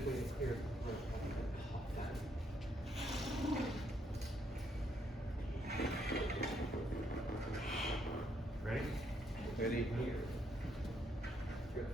physically and clear Ready? Ready? Good.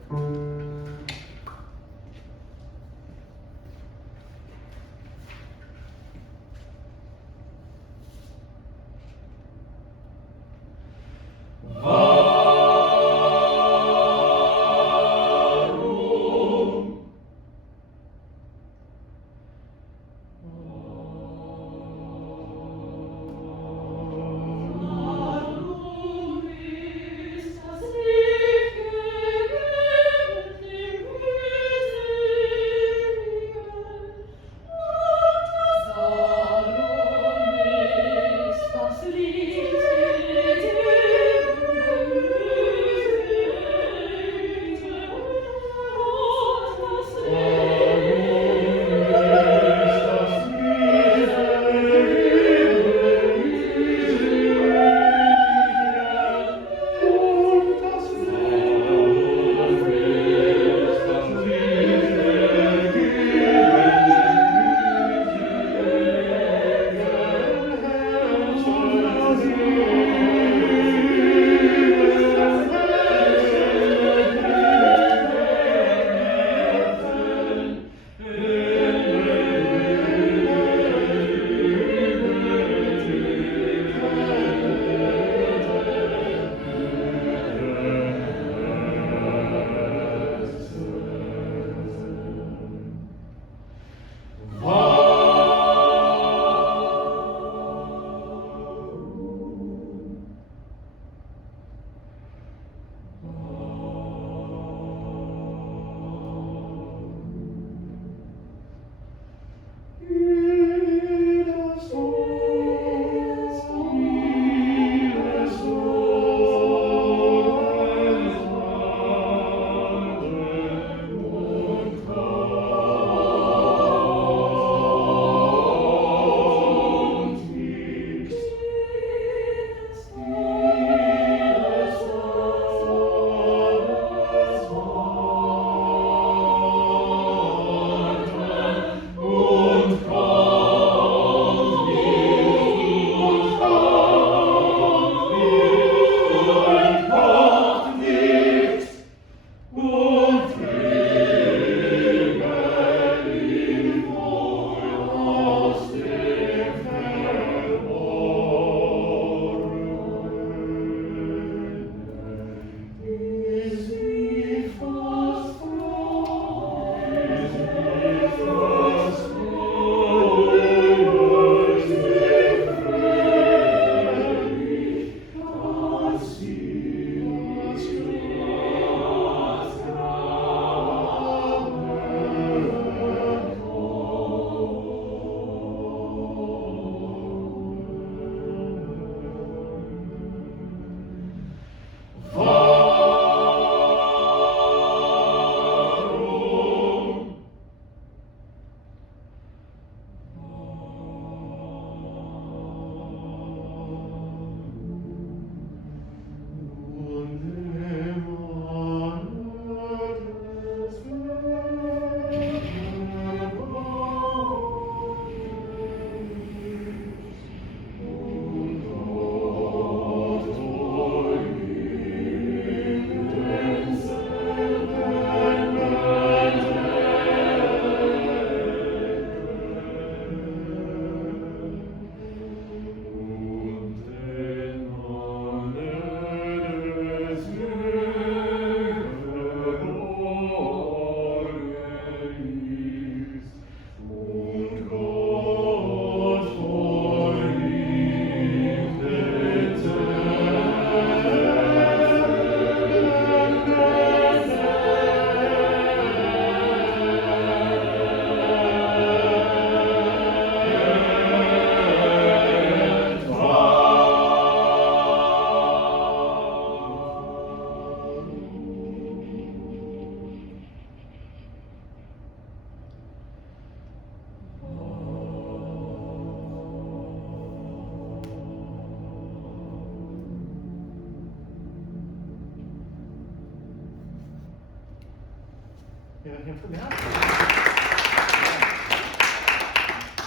Give a hand for me.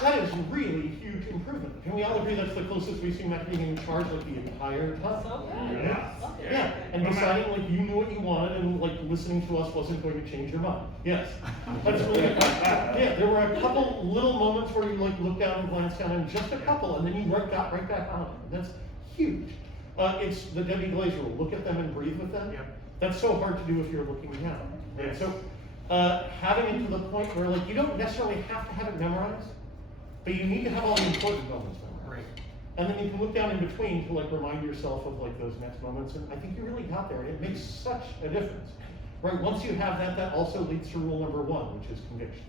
that is really huge improvement. Can we all agree that's the closest we've seen Mac being in charge like the entire time? So good. Yeah. Yeah, and deciding like you knew what you wanted and like listening to us wasn't going to change your mind. Yes, that's really good. Yeah, there were a couple little moments where you like looked down and glanced down, and just a couple, and then you got right back on it. That's huge. It's the Debbie Glazer rule. Look at them and breathe with them. Yep. That's so hard to do if you're looking down. Right? Yes. So having it to the point where like you don't necessarily have to have it memorized, but you need to have all the important moments memorized. Right. And then you can look down in between to like remind yourself of like those next moments, and I think you really got there, and it makes such a difference. Right, once you have that, that also leads to rule number 1, which is conviction.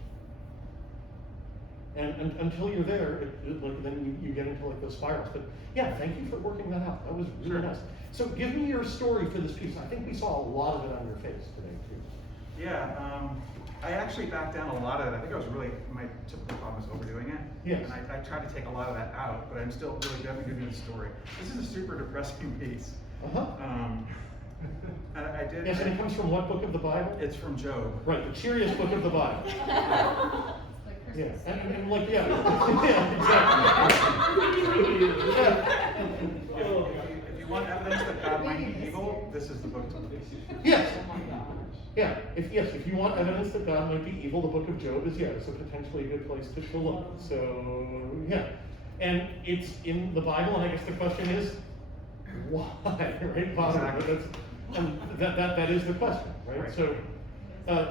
And until you're there, like then you get into like those spirals. But yeah, thank you for working that out. That was really Sure. nice. So give me your story for this piece. I think we saw a lot of it on your face today too. Yeah, I actually backed down a lot of it. I think I was really, my typical problem was overdoing it. Yes. And I tried to take a lot of that out, but I'm still really definitely giving the story. This is a super depressing piece. Uh-huh. And I did. Yes, and it comes from what book of the Bible? It's from Job. Right, the cheeriest book of the Bible. Yeah, and like, yeah, yeah, exactly. If you want evidence that God might be evil, this is the book to look at. Yes. Yeah, if you want evidence that God might be evil, the book of Job is, yeah, it's a potentially good place to look. So, yeah. And it's in the Bible, and I guess the question is, why, right? Exactly. That is the question, right? Right. So,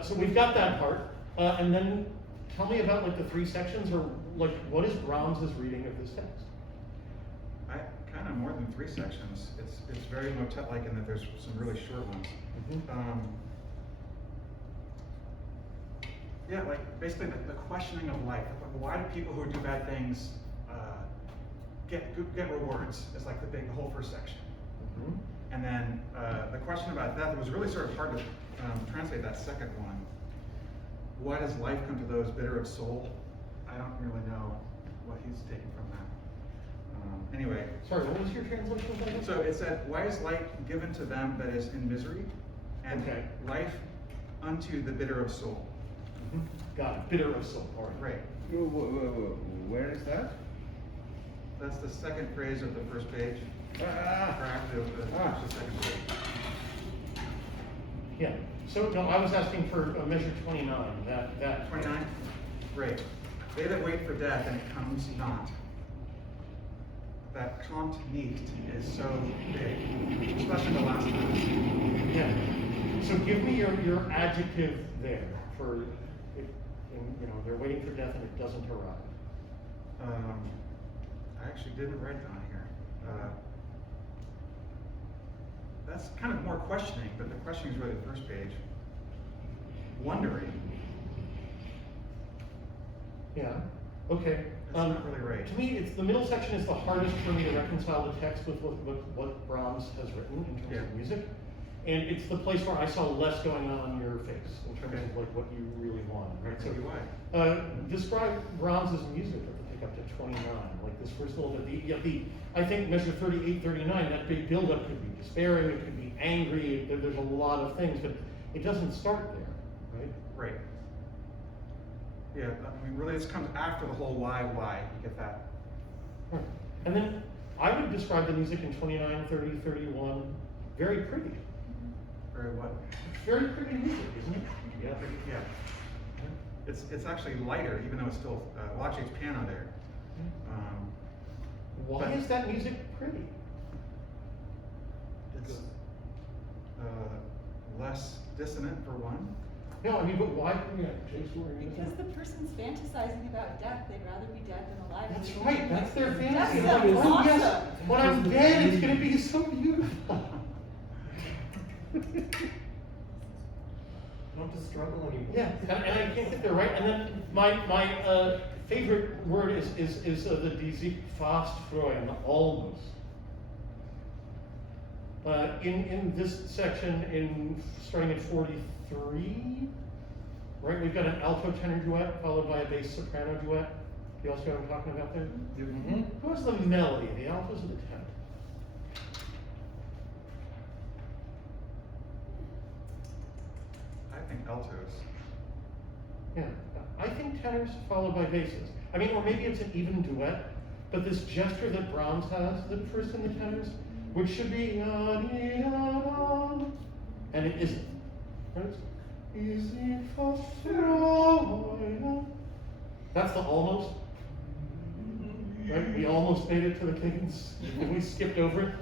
so we've got that part, and then tell me about like the 3 sections, or like what is Brahms's reading of this text? Kind of more than 3 sections. It's very motet-like in that there's some really short ones. Mm-hmm. Yeah, like basically the questioning of life. Like, why do people who do bad things get rewards? Is like the whole first section. Mm-hmm. And then the question about death, it was really sort of hard to translate that second one. Why does life come to those bitter of soul? I don't really know what he's taking from that. Anyway. Sorry, what was your translation of that? So it said, why is life given to them that is in misery, and Okay. life unto the bitter of soul? Mm-hmm. Got it, bitter of soul, all right. Right. Where is that? That's the second phrase of the first page. Or actually, of the second page. Yeah, so no, I was asking for measure 29, that. 29? Great. They that wait for death, and it comes not. That kommt nicht is so big, especially the last time. Yeah, so give me your adjective there for, they're waiting for death and it doesn't arrive. I actually didn't write it on here. That's kind of more questioning, but the questioning is really the first page. Wondering. Yeah, okay. That's not really right. To me, it's the middle section is the hardest for me to reconcile the text with what Brahms has written in terms of music. And it's the place where I saw less going on your face in terms of like what you really want, right? So why? Describe Brahms's music at the pick up to 29, like this first little bit. I think measure 38, 39, that big buildup could be despairing, it could be angry, there's a lot of things, but it doesn't start there, right? Right. Yeah, I mean, really, this comes after the whole why, you get that. Right. And then I would describe the music in 29, 30, 31, very pretty. Very what? It's very pretty music, isn't it? Yeah. Yeah. It's actually lighter, even though it's still, well, actually it's piano there. Why is that music pretty? It's less dissonant for one. No, I mean, but why? Yeah, Jason, what were you gonna Because say? the person's fantasizing about death, they'd rather be dead than alive. That's right, that's their fantasy. That Like, sounds oh, yes, awesome. when I'm dead, it's gonna be so beautiful. Not to struggle anymore. Yeah, and I can't get there, right? And then my favorite word is the die sich fast freuen, almost. In this section, starting at 43, right, we've got an alto tenor duet followed by a bass soprano duet. You all see what I'm talking about there? Mm-hmm. Who's the melody, the altos or the tenor? I think altos. Yeah, I think tenors followed by basses. I mean, or maybe it's an even duet, but this gesture that Brahms has, the first in the tenors, which should be and it isn't. Right? That's the almost. Right? We almost made it to the cadence, and we skipped over it.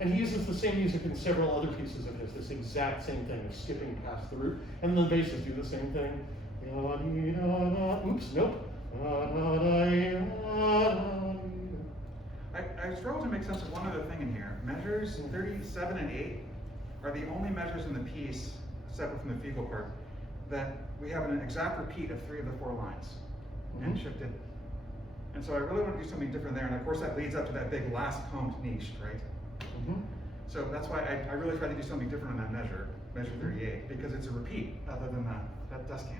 And he uses the same music in several other pieces of his, this exact same thing of skipping past the root. And the basses do the same thing. Oops, nope. I struggle to make sense of one other thing in here. Measures 37 and 8 are the only measures in the piece, separate from the fugal part, that we have an exact repeat of 3 of the 4 lines, and shifted. And so I really want to do something different there, and of course that leads up to that big last combed niche, right? So that's why I really tried to do something different on that measure 38, because it's a repeat other than that descant.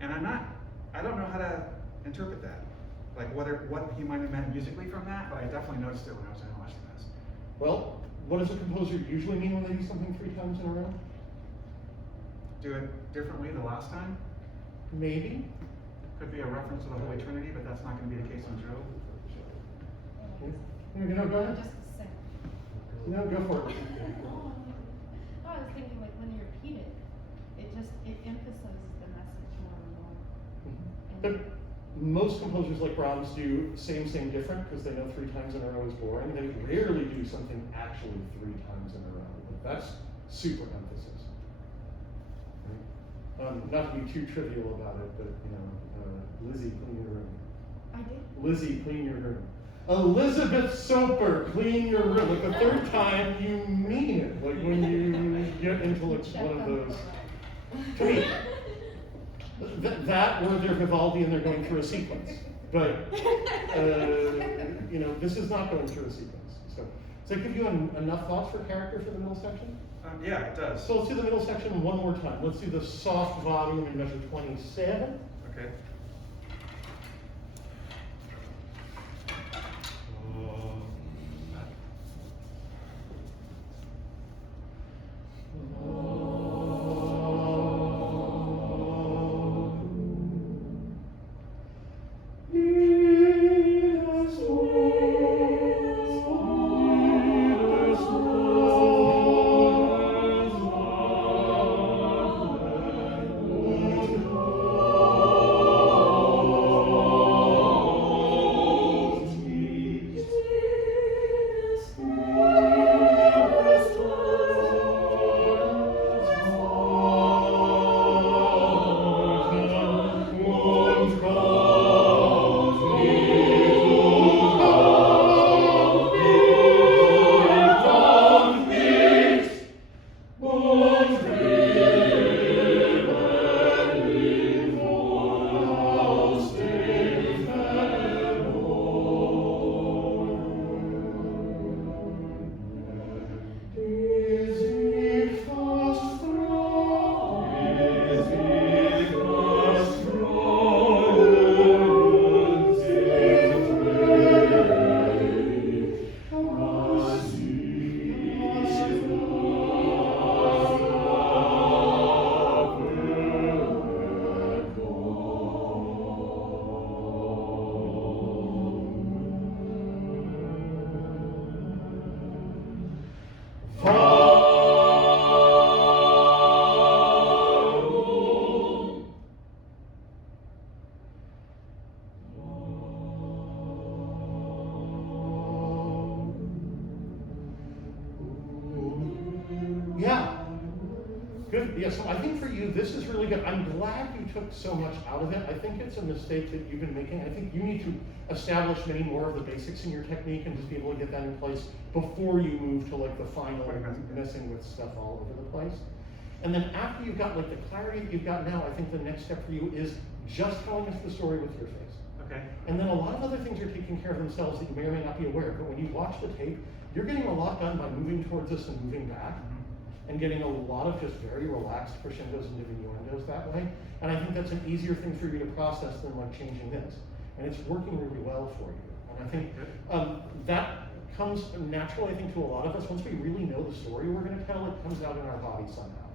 And I don't know how to interpret that. Like what he might have meant musically from that, but I definitely noticed it when I was analyzing this. Well, what does a composer usually mean when they do something 3 times in a row? Do it differently the last time? Maybe. Could be a reference to the Holy Trinity, but that's not going to be the case in Job. Go ahead. Just a second. No, go for it. No, I was thinking like when you repeat it, it emphasizes the message more and more. But most composers like Brahms do same, different, because they know 3 times in a row is boring. They rarely do something actually 3 times in a row. But that's super emphasis. Not to be too trivial about it, but Lizzie, clean your room. I did. Lizzie, clean your room. Elizabeth Soper, clean your room. Like the 3rd time, you mean it. Like when you get into like one of those. To me, that or they're Vivaldi and they're going through a sequence. But this is not going through a sequence. So, does that give you enough thoughts for character for the middle section? Yeah, it does. So let's do the middle section one more time. Let's do the soft volume in measure 27. Okay. Good. Yeah, so I think for you, this is really good. I'm glad you took so much out of it. I think it's a mistake that you've been making. I think you need to establish many more of the basics in your technique and just be able to get that in place before you move to like the final messing with stuff all over the place. And then after you've got like the clarity that you've got now, I think the next step for you is just telling us the story with your face. Okay. And then a lot of other things are taking care of themselves that you may or may not be aware of. But when you watch the tape, you're getting a lot done by moving towards us and moving back. And getting a lot of just very relaxed crescendos and diminuendos that way. And I think that's an easier thing for you to process than like changing this. And it's working really well for you. And I think that comes naturally, I think, to a lot of us. Once we really know the story we're going to tell, it comes out in our body somehow.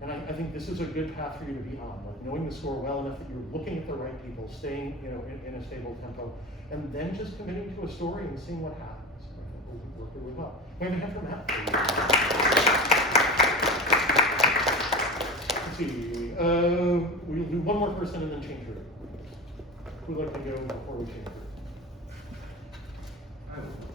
And I think this is a good path for you to be on, like knowing the score well enough that you're looking at the right people, staying, in a stable tempo, and then just committing to a story and seeing what happens. I think will work really well. Can I have a hand for Matt? Let's see. We'll do one more person and then change room. Who'd like to go before we change room?